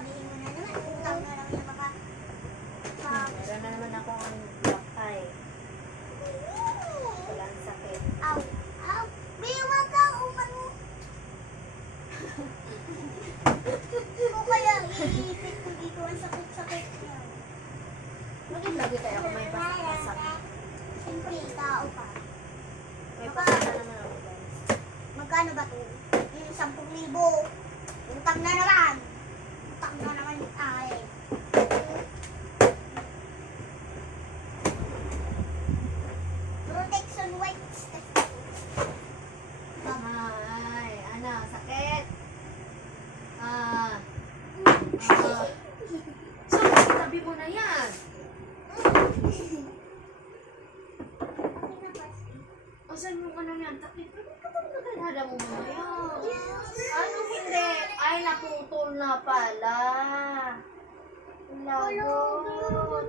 sabihin mo na naman, utang na lang yung baka. Meron na naman akong lakay. Walang sakit. Aw, aw, biwag ka, upan mo. O kaya, iipit ko dito ang sakit-sakit niya. Bakit lagi tayo ako may basak-basak? Siyempre, tao pa. May basak na naman ako, guys. Magkano ba ito? 10,000. Utang na naman. Utang na naman tayo. Protection wipes. Ay, ano, sakit? So, tabi mo na yan. O, saan yung ano yan? Takit, bakit ka ba nagkakahada mo mamaya? Ano hindi? Ay, naputol na pala. Lagot.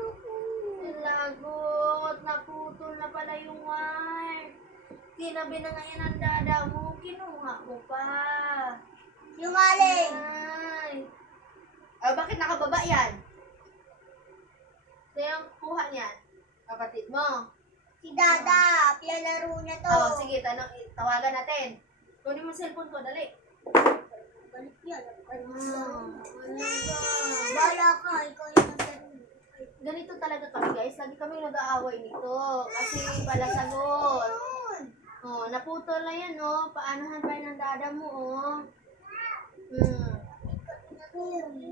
Lagot. Naputol na pala yung wire. Tinabi na nga yan ang dada mo. Kinuha mo pa. Yung alin. Ay. Ah, bakit nakababa yan? Ito yung kuha niyan. Kapatid mo. Si Dada, pinalaro niya to. Oh, sige, tawagan natin. Kunin mo cellphone ko, dali. Balik yan. Wala ba? Bala ka, ikaw yung naglaro. Ganito talaga kami, guys. Lagi kami nag-aaway nito. Kasi pala sagot. Oh, naputol na yan, oh. Paanohan pa ng dada mo, oh.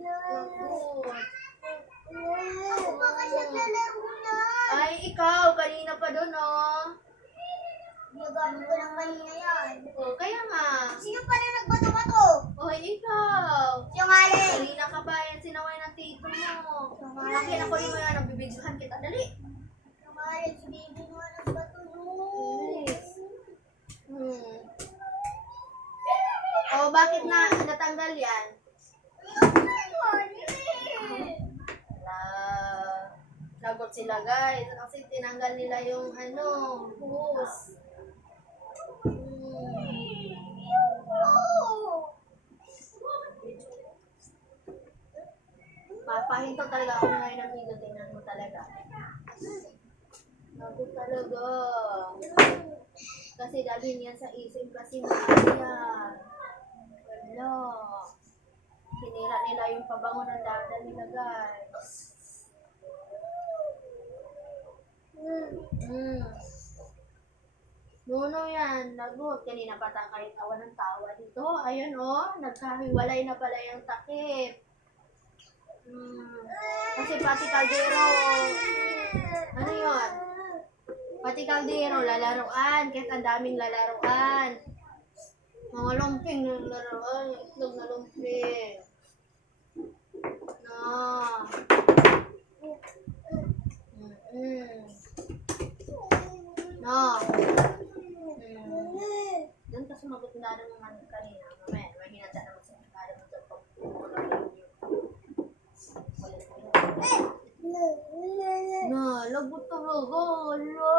Lagot. Ako ba kasi naglalaro na? Ay, ikaw, kanina pa doon, oh. Ginagamit ko lang kanina yan. Oh, kaya nga. Sino pala nagbato-bato? Oh, ikaw. Yung alin. Kanina ka ba yan sinaway ng tito mo? Laki na ko mo yan, nagbibidyohan kita. Dali. Yung alin, si baby mo nagbato nun. Yes. Oh, bakit na natanggal yan? Lagot sila, guys. Kasi tinanggal nila yung hose. Papahinto talaga ako ngayon ng video. Tingnan mo talaga. Lagot talaga. Kasi dalhin yan sa isip kasi maaya. Wala. Sinira nila yung pabango ng dada nila, guys. Nuno yan, lagot. Kanina pa kahit tawa ng tawa dito. Ayun, oh, nagkahiwalay na pala yung takip. Kasi pati kaldero, ano yun? Pati kaldero, lalaroan. Kahit ang daming lalaroan. Mga lumping na lalaroan. Itlog na lumping. No. No. Doon ka sumagot na naman kanina. Mamaya, may hinanda naman sa kada mo sa pagpupulang yun. No, lagot talaga. Hala.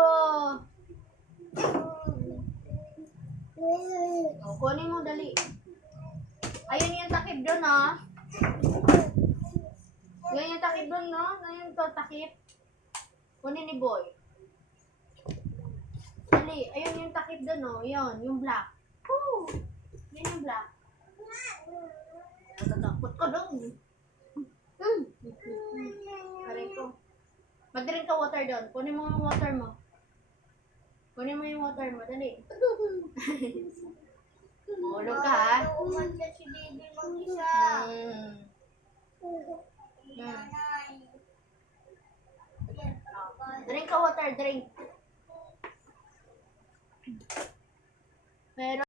O, kunin mo dali. Ayun yung takip doon, ha? Yan yung takip doon, no? Ayun to, takip. Kunin ni Boy. Dali, ayun yung takip doon, no? Yun, yung black. Woo! Yan yung black. Natatakot ka doon. Aray ko. Mag-drink ka water doon. Kunin mo yung water mo. Kunin mo yung water mo, dali. Ulog ka, ha? Nauman siya si baby mag-isa. Nanay. Drink ka water, drink. Pero